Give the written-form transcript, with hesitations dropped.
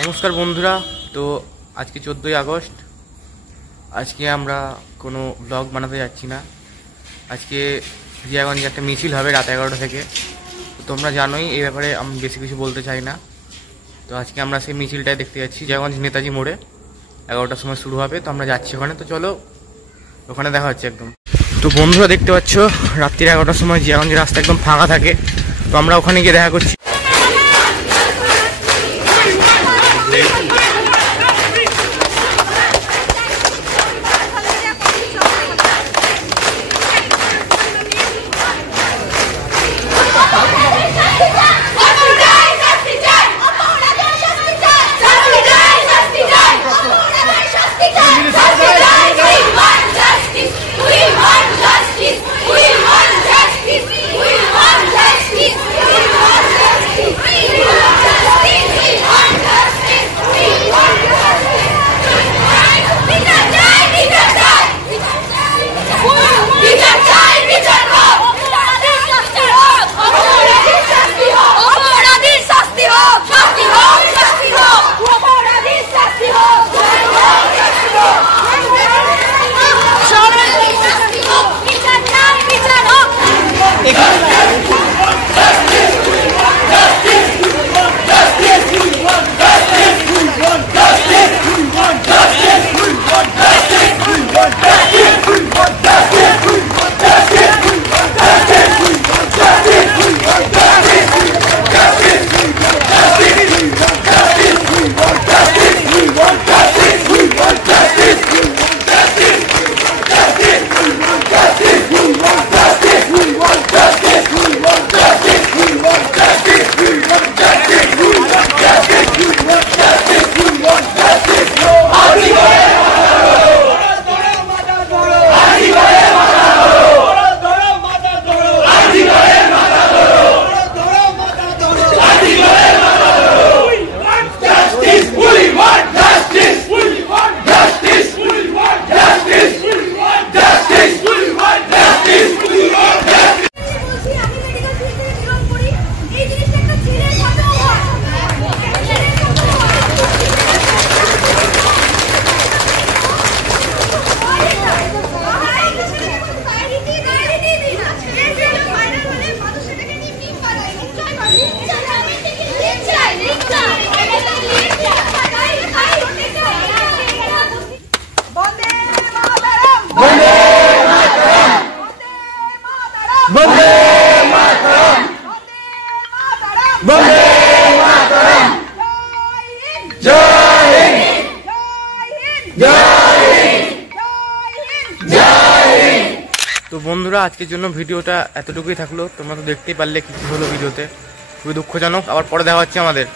নমস্কার বন্ধুরা। তো আজকে 14ই আগস্ট। আজকে আমরা কোনো ব্লগ বানাতে যাচ্ছি না। আজকে জিয়াগঞ্জে একটা মিছিল হবে রাত 11টা থেকে। তো তোমরা জানোই এই ব্যাপারে আমি বেশি কিছু বলতে চাই না। তো আজকে আমরা সেই মিছিলটাই দেখতে যাচ্ছি। জিয়াগঞ্জ নেতাজি মোড়ে 11টার সময় শুরু হবে। তো আমরা যাচ্ছি ওখানে। তো চলো, ওখানে দেখা হচ্ছে একদম। তো বন্ধুরা দেখতে পাচ্ছ রাত্রির 11টার সময় জিয়াগঞ্জের রাস্তা একদম ফাঁকা থাকে। তো আমরা ওখানে গিয়ে দেখা করছি। তো বন্ধুরা আজকের জন্য ভিডিওটা এতটুকুই থাকলো। তোমরা তো দেখতেই পারলে কি কি হলো ভিডিওতে। খুবই দুঃখজনক। আবার পরে দেখা হচ্ছে আমাদের।